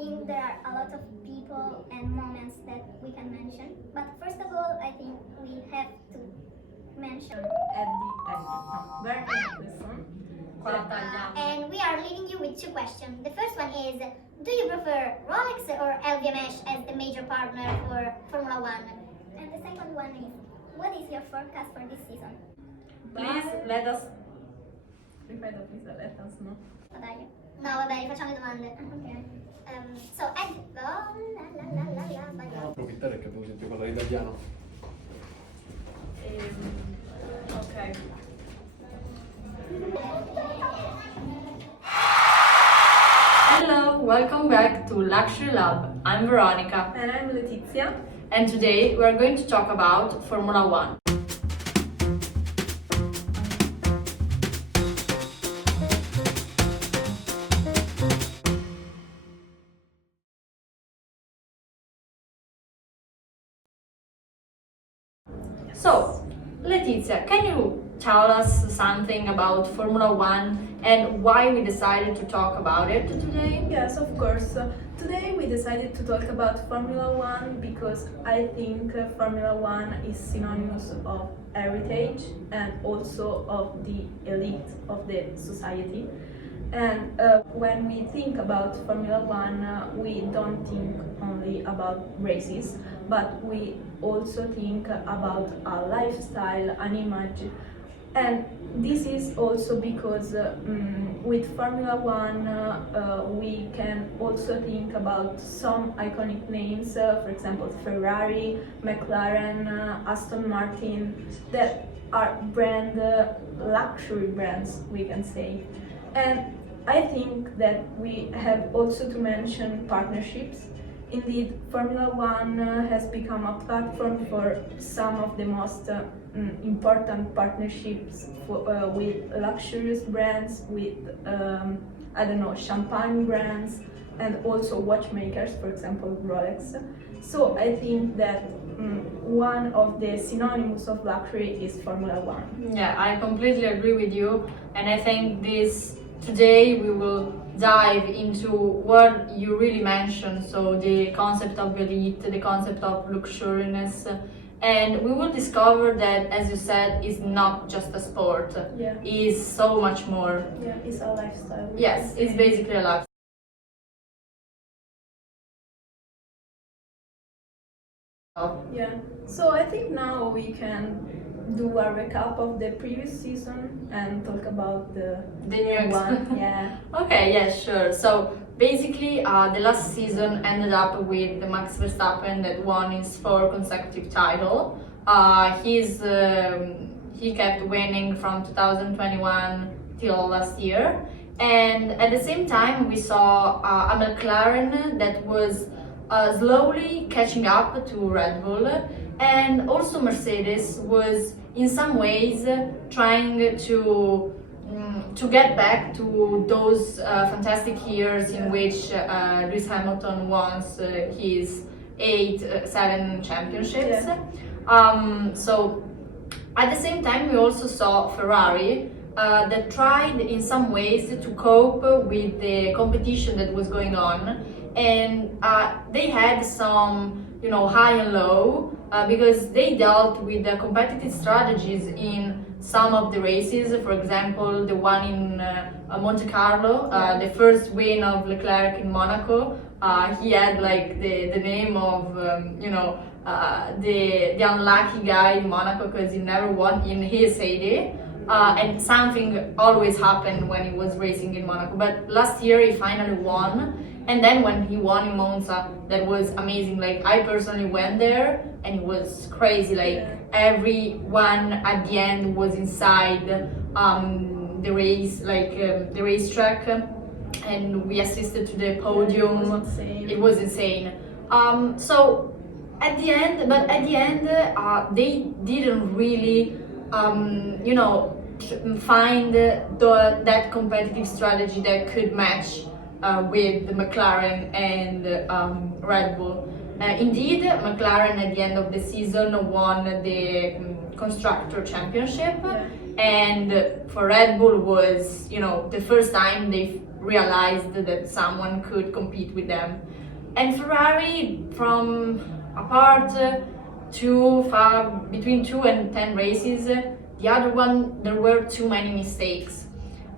think there are a lot of people and moments that we can mention, but first of all, I think we have to mention. È di very interesting. Qua la tagliamo. And we are leaving you with two questions. The first one is, do you prefer Rolex or LVMH as the major partner for Formula One? And the second one is, what is your forecast for this season? Please let us. Ripeto, please let us know. No, vabbè, facciamo le domande. Ok. So, sbagliato. Approfittare che avevo sentito parlare italiano. Ok. Hello, welcome back to Luxury Lab. I'm Veronica, And I'm Letizia. and today we are going to talk about Formula One. So, Letizia, can you tell us something about Formula One and why we decided to talk about it today? Yes, of course. Today we decided to talk about Formula One because I think Formula One is synonymous of heritage and also of the elite of the society. And when we think about Formula One, we don't think only about races, but we also think about a lifestyle, an image. And this is also because with Formula One we can also think about some iconic names, for example Ferrari, McLaren, Aston Martin, that are luxury brands, we can say. And I think that we have also to mention partnerships. Indeed, Formula One has become a platform for some of the most important partnerships with luxurious brands, with champagne brands, and also watchmakers, for example Rolex. So I think that one of the synonyms of luxury is Formula One. Yeah, I completely agree with you, and I think today we will dive into what you really mentioned, so the concept of elite, the concept of luxuriousness, and we will discover that, as you said, is not just a sport, Yeah. is so much more. Yeah, it's a lifestyle. Yes, it's basically a lifestyle. Yeah, so I think now we can do a recap of the previous season and talk about the new one. Yeah. Okay, yeah, sure. So basically, the last season ended up with Max Verstappen that won his 4 consecutive title. He kept winning from 2021 till last year, and at the same time we saw a McLaren that was slowly catching up to Red Bull, and also Mercedes was in some ways trying to get back to those fantastic years in which Lewis Hamilton won his 7 championships. Yeah. So at the same time we also saw Ferrari that tried in some ways to cope with the competition that was going on, and they had some high and low because they dealt with the competitive strategies in some of the races. For example, the one in Monte Carlo, the first win of Leclerc in Monaco, he had like the name of the unlucky guy in Monaco because he never won in his heyday. And something always happened when he was racing in Monaco, but last year he finally won. And then when he won in Monza, that was amazing. Like, I personally went there and it was crazy. Like, everyone at the end was inside the race, like the racetrack, and we assisted to the podium. It was insane. So at the end, they didn't really, find that competitive strategy that could match with the McLaren and Red Bull. Indeed, McLaren at the end of the season won the constructor championship, and for Red Bull was, the first time they realized that someone could compete with them. And Ferrari, from apart between 2 and 10 races, the other one, there were too many mistakes.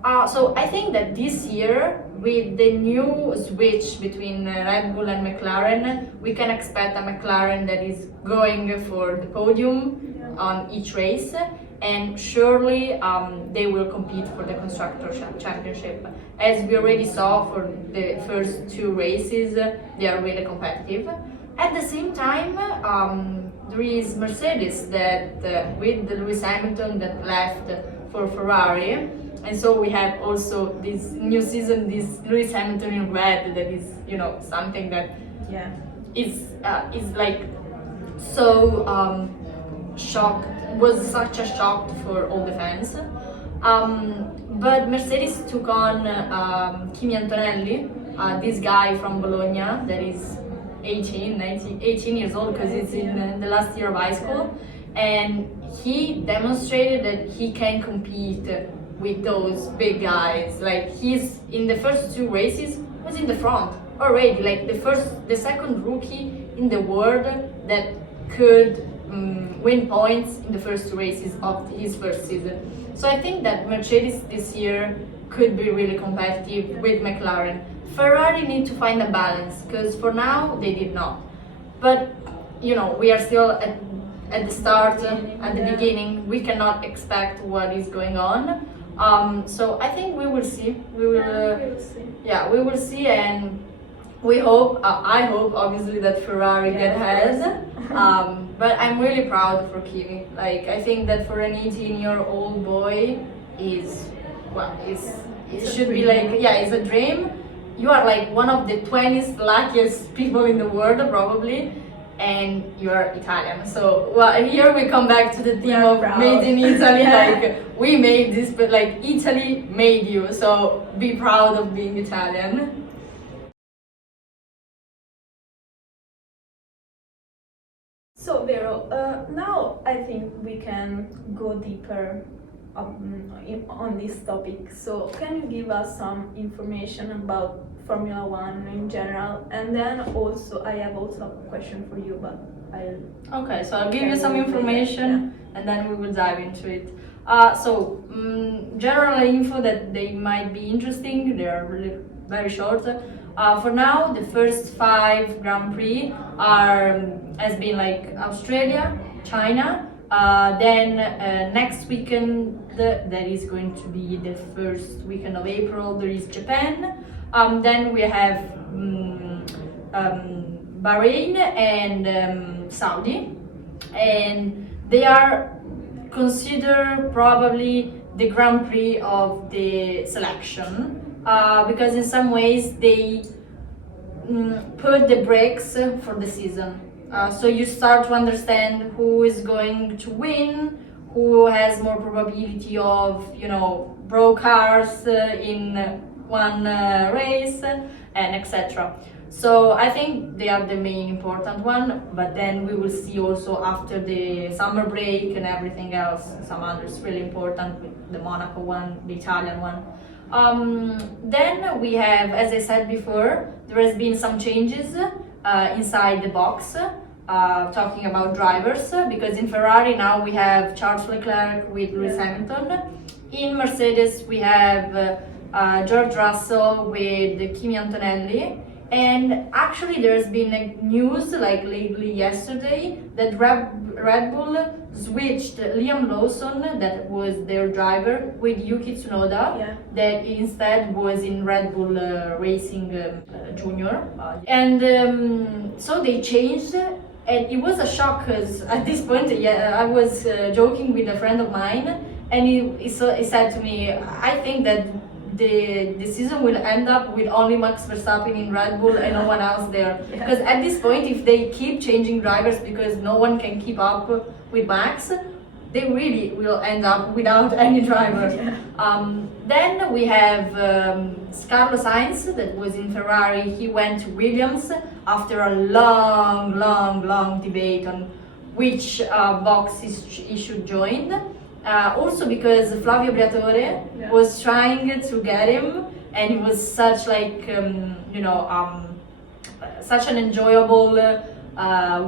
So I think that this year, with the new switch between Red Bull and McLaren, we can expect a McLaren that is going for the podium on each race, and surely they will compete for the Constructors' Championship. As we already saw for the first 2 races, they are really competitive. At the same time, there is Mercedes that with Lewis Hamilton that left for Ferrari, and so we have also this new season, this Lewis Hamilton in red, that is, you know, something that is like so shocked, was such a shock for all the fans. But Mercedes took on Kimi Antonelli, this guy from Bologna that is 18 years old, because it's in the last year of high school, and he demonstrated that he can compete with those big guys. Like, he's in the first 2 races was in the front already, like the second rookie in the world that could win points in the first 2 races of his first season. So I think that Mercedes this year could be really competitive with McLaren. Ferrari need to find a balance, because for now they did not. But you know, we are still at the start, at the beginning. We cannot expect what is going on. So I think we will see. We will see, and we hope. I hope, obviously, that Ferrari get ahead. But I'm really proud for Kimi. Like, I think that for an 18-year-old boy, it should be like, it's a dream. You are like one of the 20th luckiest people in the world, probably, and you are Italian. So here we come back to the theme of made in Italy. Like, we made this, but like Italy made you. So be proud of being Italian. So Vero, now I think we can go deeper on this topic. So can you give us some information about Formula One in general? And then also, I have also a question for you, but So I'll give you some information and then we will dive into it. General info that they might be interesting, they are really very short. For now, the first 5 Grand Prix has been like Australia, China, then next weekend, that is going to be the first weekend of April, there is Japan, then we have Bahrain and Saudi, and they are considered probably the Grand Prix of the selection, because in some ways they put the brakes for the season. So you start to understand who is going to win, who has more probability of, broke cars in one race, and etc. So I think they are the main important one, but then we will see also after the summer break and everything else, some others really important, the Monaco one, the Italian one. Then we have, as I said before, there has been some changes inside the box, talking about drivers, because in Ferrari now we have Charles Leclerc with Lewis Hamilton. In Mercedes we have George Russell with Kimi Antonelli. And actually there's been news like lately yesterday that Red Bull switched Liam Lawson, that was their driver, with Yuki Tsunoda, that instead was in Red Bull Racing Junior. So they changed, and it was a shock, because at this point I was joking with a friend of mine, and he said to me, I think that the season will end up with only Max Verstappen in Red Bull and no one else there. Because at this point, if they keep changing drivers because no one can keep up with Max, they really will end up without any driver. Then we have Carlos Sainz, that was in Ferrari. He went to Williams after a long debate on which box he should join. Also because Flavio Briatore was trying to get him, and it was such like such an enjoyable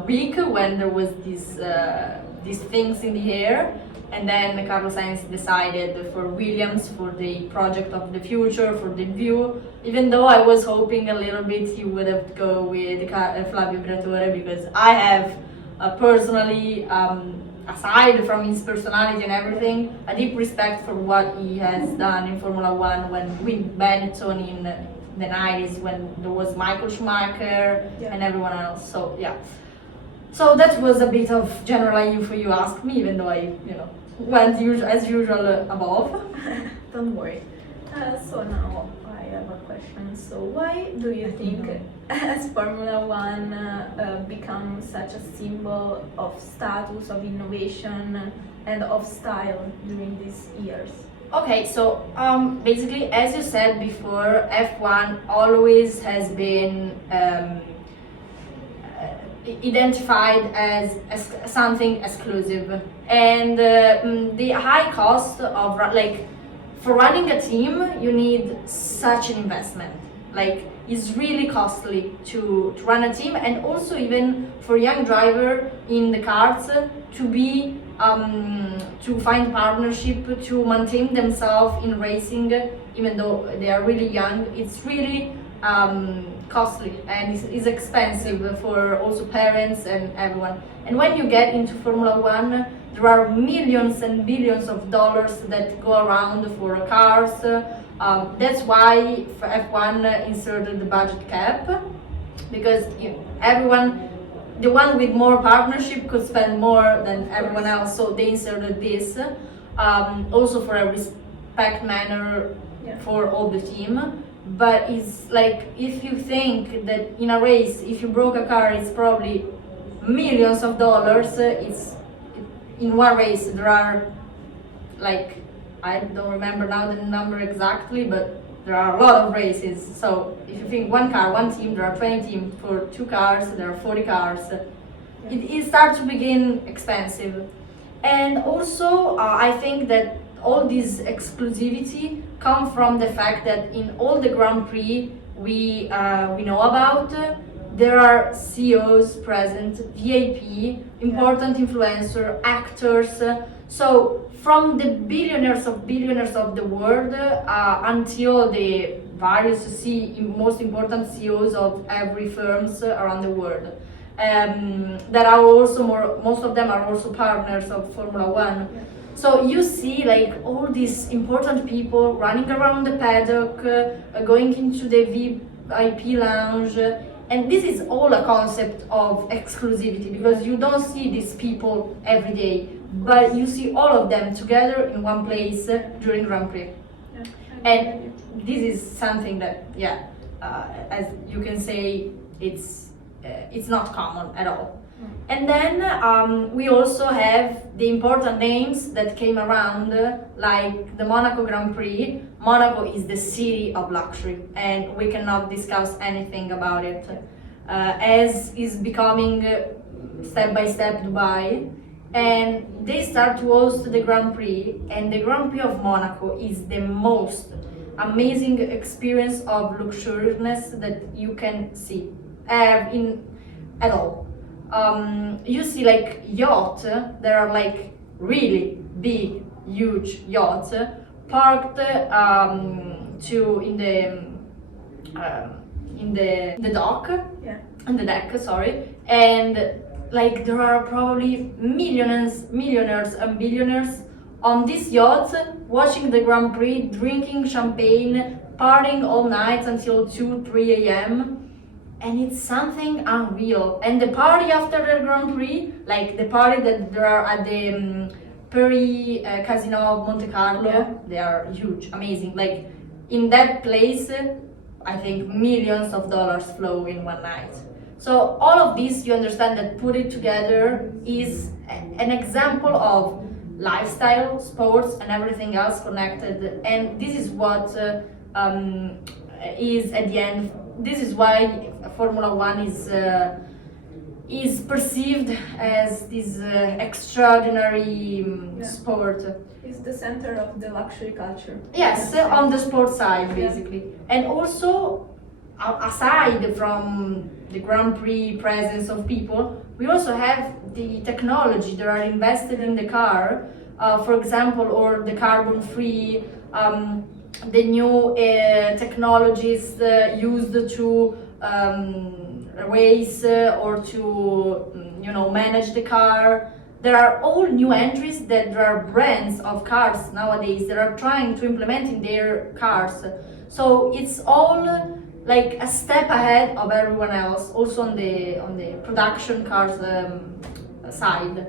week when there was these things in the air. And then Carlos Sainz decided for Williams for the project of the future, for the view, even though I was hoping a little bit he would have to go with Flavio Briatore, because I have personally, aside from his personality and everything, a deep respect for what he has done in Formula One with Benetton in the 90s, when there was Michael Schumacher and everyone else. So yeah. So that was a bit of general info you asked me, even though I, went as usual above. Don't worry. So now I have a question. So why do you think has Formula One become such a symbol of status, of innovation, and of style during these years? Okay, so basically, as you said before, F1 always has been identified as something exclusive, and the high cost of for running a team, you need such an investment. Like, it's really costly to run a team, and also even for young driver in the cars to be to find partnership, to maintain themselves in racing, even though they are really young. It's really costly, and it's expensive for also parents and everyone. And when you get into Formula One, there are millions and billions of dollars that go around for cars. That's why F1 inserted the budget cap, because everyone, the one with more partnership could spend more than everyone else, so they inserted this also for a respect manner for all the team. But it's like, if you think that in a race, if you broke a car, it's probably millions of dollars. In one race there are, like, I don't remember now the number exactly, but there are a lot of races. So if you think one car, one team, there are 20 teams. For 2 cars, there are 40 cars. It starts to begin expensive. And also, I think that all this exclusivity come from the fact that in all the Grand Prix we know about, there are CEOs present, VIP, important influencer, actors. So from the billionaires of the world until the various most important CEOs of every firms around the world. That are also most of them are also partners of Formula One. So you see, like, all these important people running around the paddock, going into the VIP lounge, and this is all a concept of exclusivity, because you don't see these people every day, but you see all of them together in one place during Grand Prix. And this is something that, as you can say, it's not common at all. And then we also have the important names that came around, like the Monaco Grand Prix. Monaco is the city of luxury, and we cannot discuss anything about it. As is becoming step by step Dubai, and they start to host the Grand Prix, and the Grand Prix of Monaco is the most amazing experience of luxuriousness that you can see at all. You see, like, yachts, there are like really big, huge yachts parked in the dock, on the deck, sorry, and like there are probably millionaires and billionaires on these yachts watching the Grand Prix, drinking champagne, partying all night until 2-3 a.m. And it's something unreal. And the party after the Grand Prix, like the party that there are at the Paris Casino of Monte Carlo, they are huge, amazing. Like, in that place, I think millions of dollars flow in one night. So all of this, you understand that put it together is an example of lifestyle, sports, and everything else connected. And this is what is at the end. This is why Formula One is perceived as this extraordinary sport. It's the center of the luxury culture. Yes, on the sport side, basically. And also, aside from the Grand Prix presence of people, we also have the technology that are invested in the car, for example, or the carbon-free, the new technologies used to race or to manage the car. There are all new entries that there are brands of cars nowadays that are trying to implement in their cars. So it's all like a step ahead of everyone else, also on the production cars side.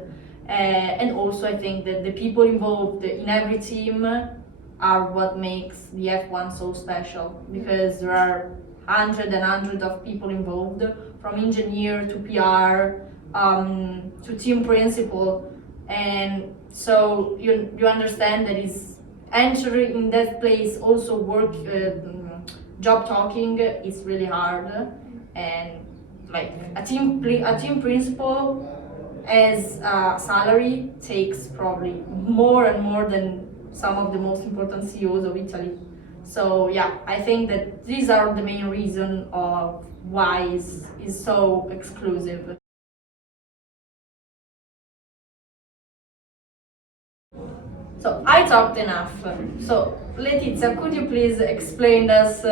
And also I think that the people involved in every team are what makes the F1 so special, because there are hundreds of people involved, from engineer to PR to team principal, and so you understand that is entering in that place also work job talking is really hard, and like a team principal as a salary takes probably more and more than some of the most important CEOs of Italy. So yeah, I think that these are the main reason of why is so exclusive. So I talked enough. So Letizia, could you please explain us,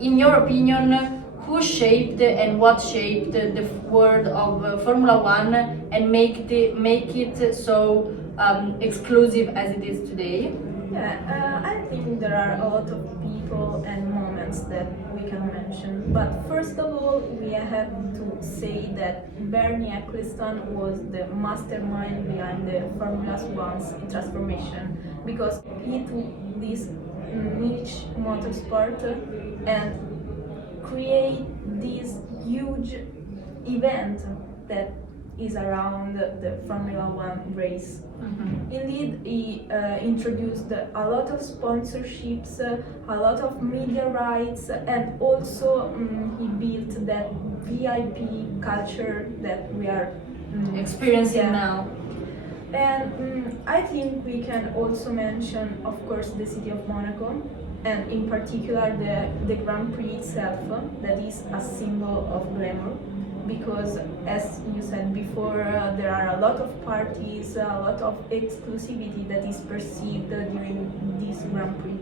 in your opinion, who shaped and what shaped the world of Formula One and make it so exclusive as it is today? Yeah, I think there are a lot of people and moments that we can mention. But first of all, we have to say that Bernie Ecclestone was the mastermind behind the Formula One's transformation, because he took this niche motorsport and create this huge event that is around the Formula One race. Mm-hmm. Indeed, he introduced a lot of sponsorships, a lot of media rights, and also he built that VIP culture that we are Experiencing now. And I think we can also mention, of course, the city of Monaco, and in particular the Grand Prix itself, that is a symbol of glamour. Because, as you said before, there are a lot of parties, a lot of exclusivity that is perceived during this Grand Prix.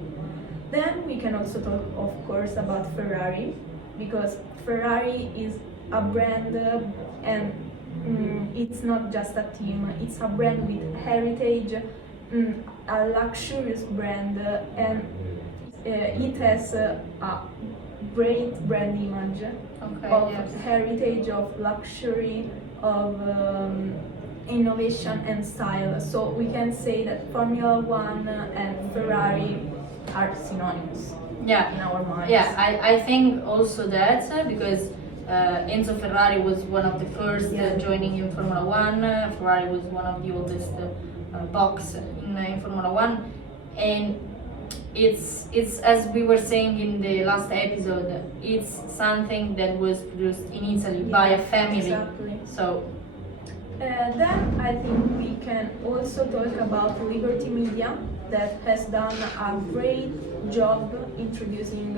Then we can also talk, of course, about Ferrari, because Ferrari is a brand and it's not just a team, it's a brand with heritage, a luxurious brand, and it has a great brand image of heritage, of luxury, of innovation and style. So we can say that Formula One and Ferrari are synonymous in our minds. Yeah, I think also that because Enzo Ferrari was one of the first joining in Formula One. Ferrari was one of the oldest box in Formula One, and it's as we were saying in the last episode, it's something that was produced in Italy by a family. Exactly. So then I think we can also talk about Liberty Media, that has done a great job introducing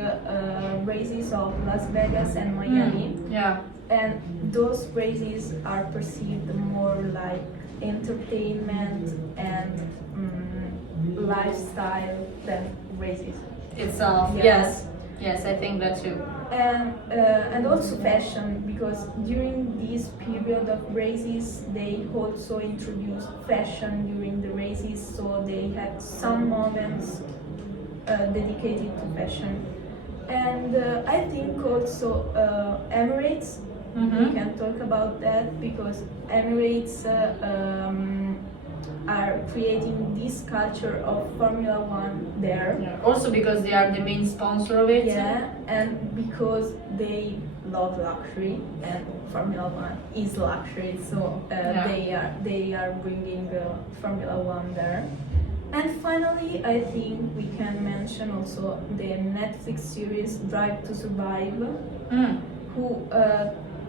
races of Las Vegas and Miami. Yeah. And those races are perceived more like entertainment and lifestyle than races Itself. Yes, I think that too. And also fashion, because during this period of races they also introduced fashion during the races, so they had some moments dedicated to fashion. And I think also Emirates, we can talk about that, because Emirates are creating this culture of Formula One there. Yeah. Also because they are the main sponsor of it. Yeah, and because they love luxury, and Formula One is luxury, so they are bringing Formula One there. And finally, I think we can mention also the Netflix series Drive to Survive, who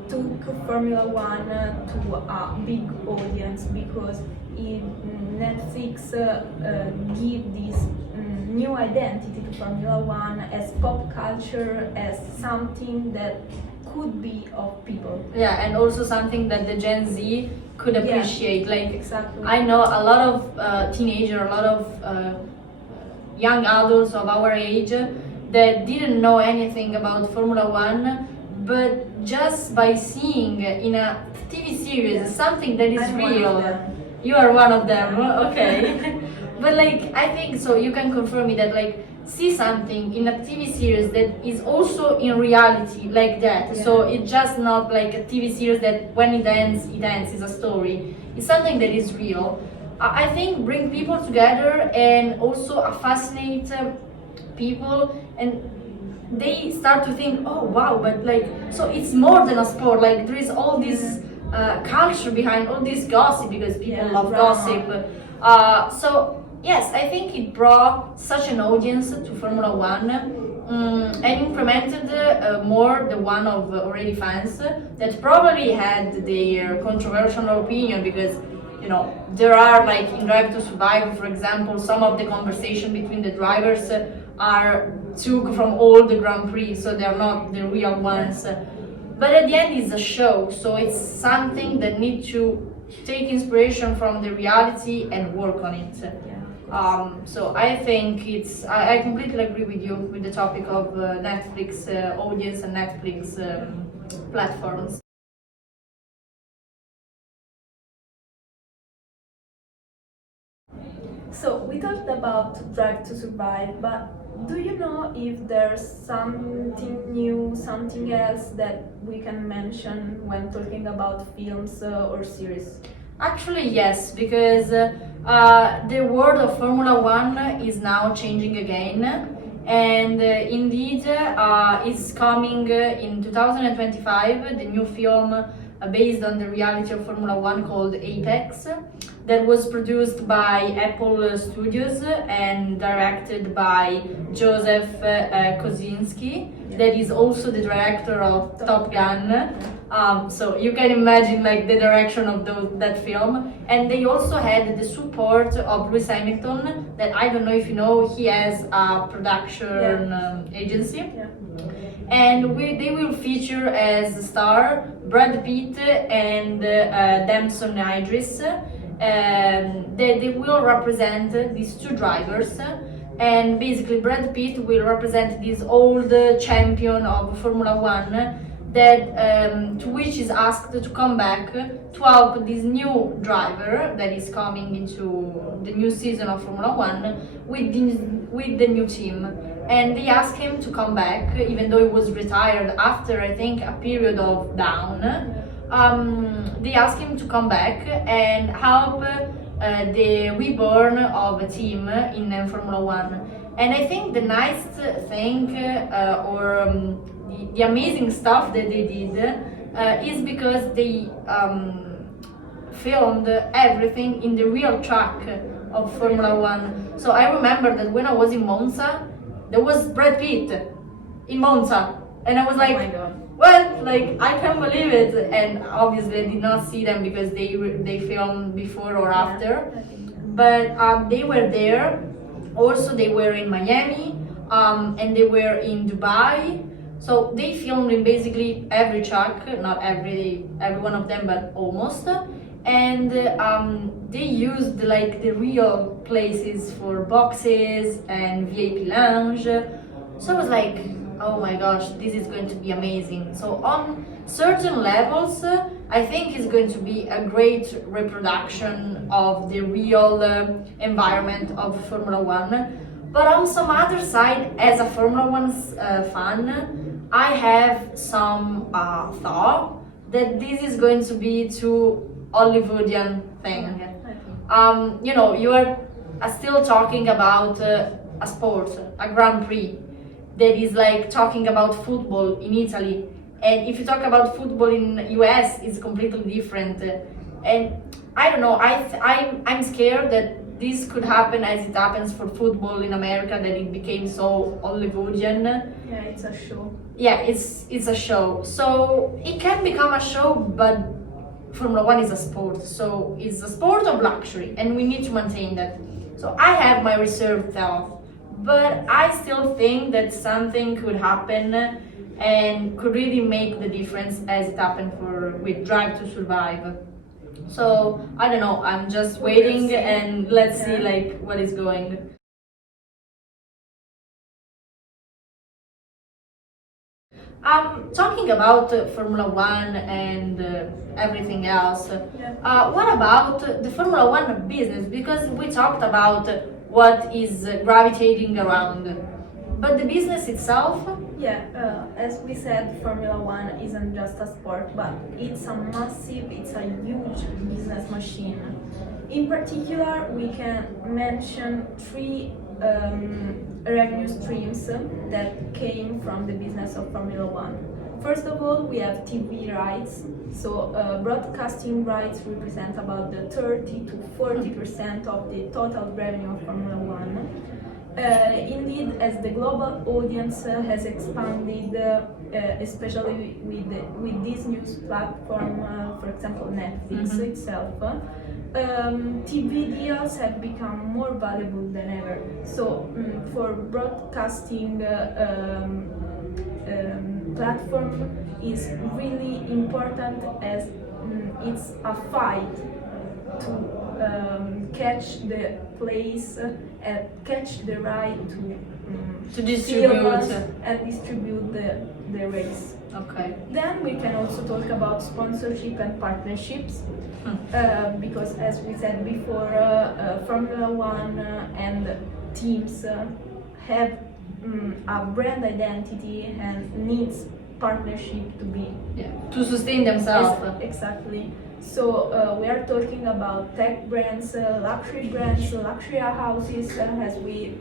took Formula One to a big audience because Netflix give this new identity to Formula One as pop culture, as something that could be of people. Yeah, and also something that the Gen Z could appreciate. Yeah, like exactly. I know a lot of teenagers, a lot of young adults of our age that didn't know anything about Formula One, but just by seeing in a TV series something that is I'm one of real. them. You are one of them, okay. But like, I think so, you can confirm me that like, see something in a TV series that is also in reality like that. Yeah. So it's just not like a TV series that when it ends, it's a story. It's something that is real. I think bring people together and also fascinate people, and they start to think, oh wow, but like, so it's more than a sport. Like there is all this culture behind all this gossip, because people love gossip. So yes, I think it brought such an audience to Formula One, and implemented more the one of already fans that probably had their controversial opinion, because you know there are, like in Drive to Survive, for example, some of the conversation between the drivers are took from all the Grand Prix, so they're not the real ones. But at the end, it's a show, so it's something that needs to take inspiration from the reality and work on it. So I think I completely agree with you with the topic of Netflix audience and Netflix platforms. So we talked about Drive to Survive, but do you know if there's something new, something else that we can mention when talking about films or series? Actually, yes, because the world of Formula One is now changing again, and indeed it's coming in 2025, the new film based on the reality of Formula One called Apex, that was produced by Apple Studios and directed by Joseph Kosinski, that is also the director of Top Gun. So you can imagine like the direction of that film. And they also had the support of Lewis Hamilton, that I don't know if you know, he has a production agency. Yeah. And they will feature as star Brad Pitt and Damson Idris. They will represent these two drivers, and basically Brad Pitt will represent this old champion of Formula One that to which is asked to come back to help this new driver that is coming into the new season of Formula One with the new team. And they ask him to come back, even though he was retired after, I think, a period of down. They ask him to come back and help the reborn of a team in Formula One. And I think the nice thing the amazing stuff that they did is because they filmed everything in the real track of Formula One. So I remember that when I was in Monza, there was Brad Pitt in Monza, and I was like, oh my God. What? Like, I can't believe it. And obviously I did not see them because they filmed before or after, but they were there. Also they were in Miami, and they were in Dubai. So they filmed in basically every track, not every one of them, but almost. And they used like the real places for boxes and VIP lounge. So I was like, oh my gosh, this is going to be amazing. So on certain levels, I think it's going to be a great reproduction of the real environment of Formula One. But on some other side, as a Formula One fan, I have some thought that this is going to be too Hollywoodian thing. You know, you are still talking about a sport, a Grand Prix, that is like talking about football in Italy. And if you talk about football in US, it's completely different. And I don't know, I'm scared that this could happen as it happens for football in America, that it became so Hollywoodian. Yeah, it's a show. Yeah, it's a show. So it can become a show, but Formula One is a sport. So it's a sport of luxury, and we need to maintain that. So I have my reserved thought, but I still think that something could happen and could really make the difference as it happened with Drive to Survive. So I don't know, I'm just waiting and let's see like what is going. Talking about Formula One and everything else, what about the Formula One business? Because we talked about what is gravitating around, but the business itself? As we said, Formula One isn't just a sport, but it's a huge business machine. In particular, we can mention three revenue streams that came from the business of Formula One. First of all, we have TV rights. So broadcasting rights represent about the 30 to 40% of the total revenue of Formula One. Indeed, as the global audience has expanded, especially with this news platform, for example Netflix itself, TV deals have become more valuable than ever. So for broadcasting platform is really important, as it's a fight to catch the place and catch the right to distribute and distribute the race. Okay. Then we can also talk about sponsorship and partnerships, because as we said before, Formula One and teams have a brand identity and needs partnership to be to sustain themselves. Exactly. So we are talking about tech brands, luxury houses, as we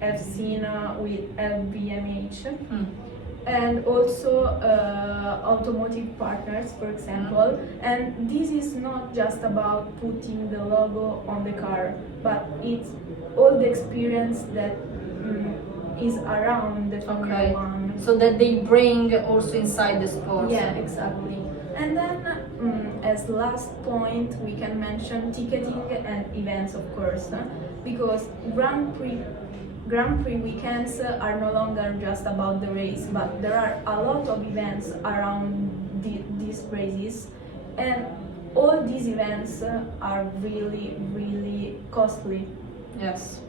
have seen with LVMH, and also automotive partners, for example. And this is not just about putting the logo on the car, but it's all the experience that is around the Formula One. So that they bring also inside the sport. Yeah, exactly. And then, as last point, we can mention ticketing and events, of course, because Grand Prix weekends are no longer just about the race, but there are a lot of events around these races, and all these events are really, really costly. Yes.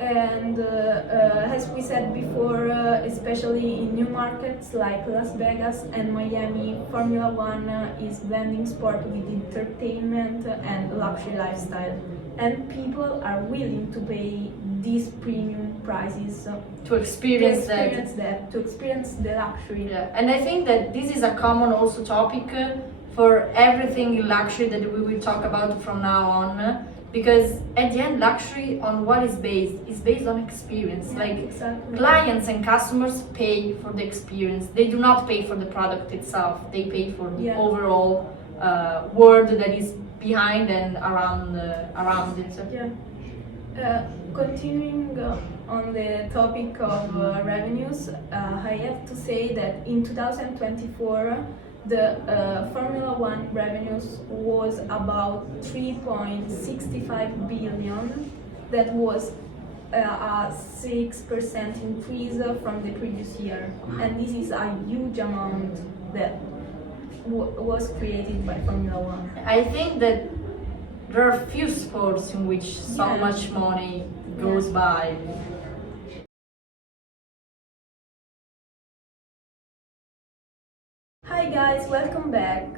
And as we said before, especially in new markets like Las Vegas and Miami, Formula One is blending sport with entertainment and luxury lifestyle. And people are willing to pay these premium prices to experience to experience the luxury. Yeah. And I think that this is a common also topic for everything in luxury that we will talk about from now on. Because at the end, luxury on what is based on experience. Exactly. Clients and customers pay for the experience. They do not pay for the product itself. They pay for the overall world that is behind and around it. Continuing on the topic of revenues, I have to say that in 2024, the Formula One revenues was about 3.65 billion. That was a 6% increase from the previous year, and this is a huge amount that was created by Formula One. I think that there are few sports in which so much money goes by. Hi guys, welcome back.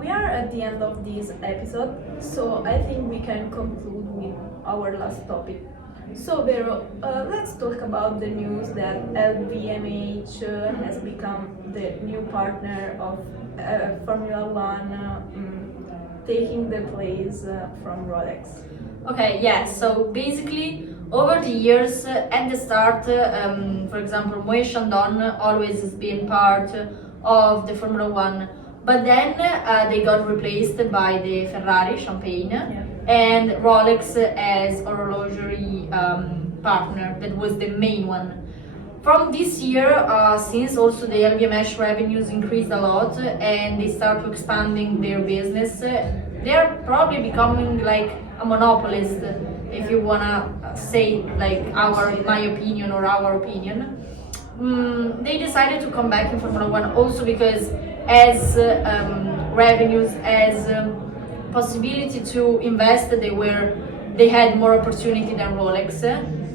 We are at the end of this episode, so I think we can conclude with our last topic. So Vero, let's talk about the news that LVMH has become the new partner of Formula One, taking the place from Rolex. Okay, yeah, so basically over the years, at the start, for example, Moët Chandon always has been part of the Formula One, but then they got replaced by the Ferrari Champagne, and Rolex as horologery partner. That was the main one. From this year, since also the LVMH revenues increased a lot and they start to expanding their business, they are probably becoming like a monopolist, if you wanna say like my opinion or our opinion. They decided to come back in Formula One also because as revenues, as possibility to invest, they had more opportunity than Rolex.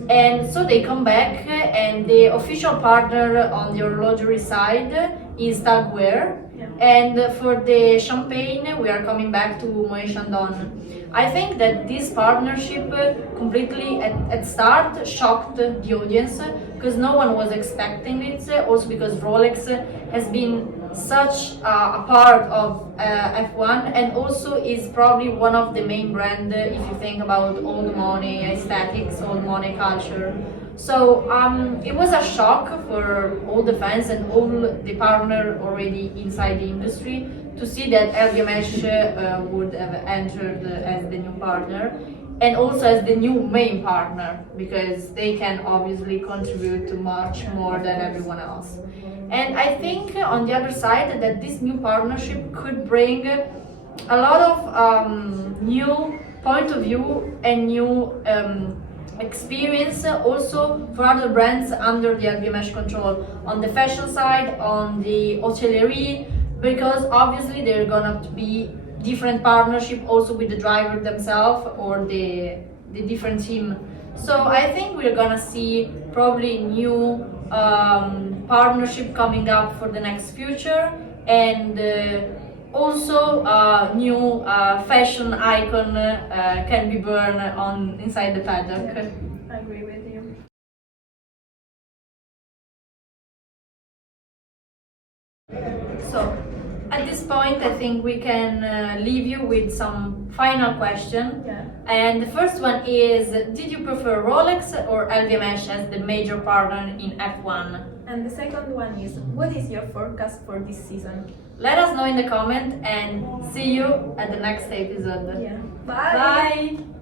And so they come back, and the official partner on the horologery side is Tag Heuer. And for the champagne, we are coming back to Moet Chandon. I think that this partnership completely at start shocked the audience because no one was expecting it. Also because Rolex has been such a part of F1 and also is probably one of the main brands if you think about old money aesthetics, old money culture. So it was a shock for all the fans and all the partner already inside the industry to see that LVMH would have entered as the new partner and also as the new main partner because they can obviously contribute to much more than everyone else. And I think on the other side that this new partnership could bring a lot of new point of view and new experience also for other brands under the LVMH control on the fashion side, on the hotellerie, because obviously there are gonna be different partnership also with the driver themselves or the different team. So I think we're gonna see probably new partnership coming up for the next future and also new fashion icon can be born on inside the paddock. I agree with you. So at this point I think we can leave you with some final question. And the first one is, did you prefer Rolex or LVMH as the major partner in F1? And the second one is, what is your forecast for this season? Let us know in the comment and see you at the next episode. Bye! Bye.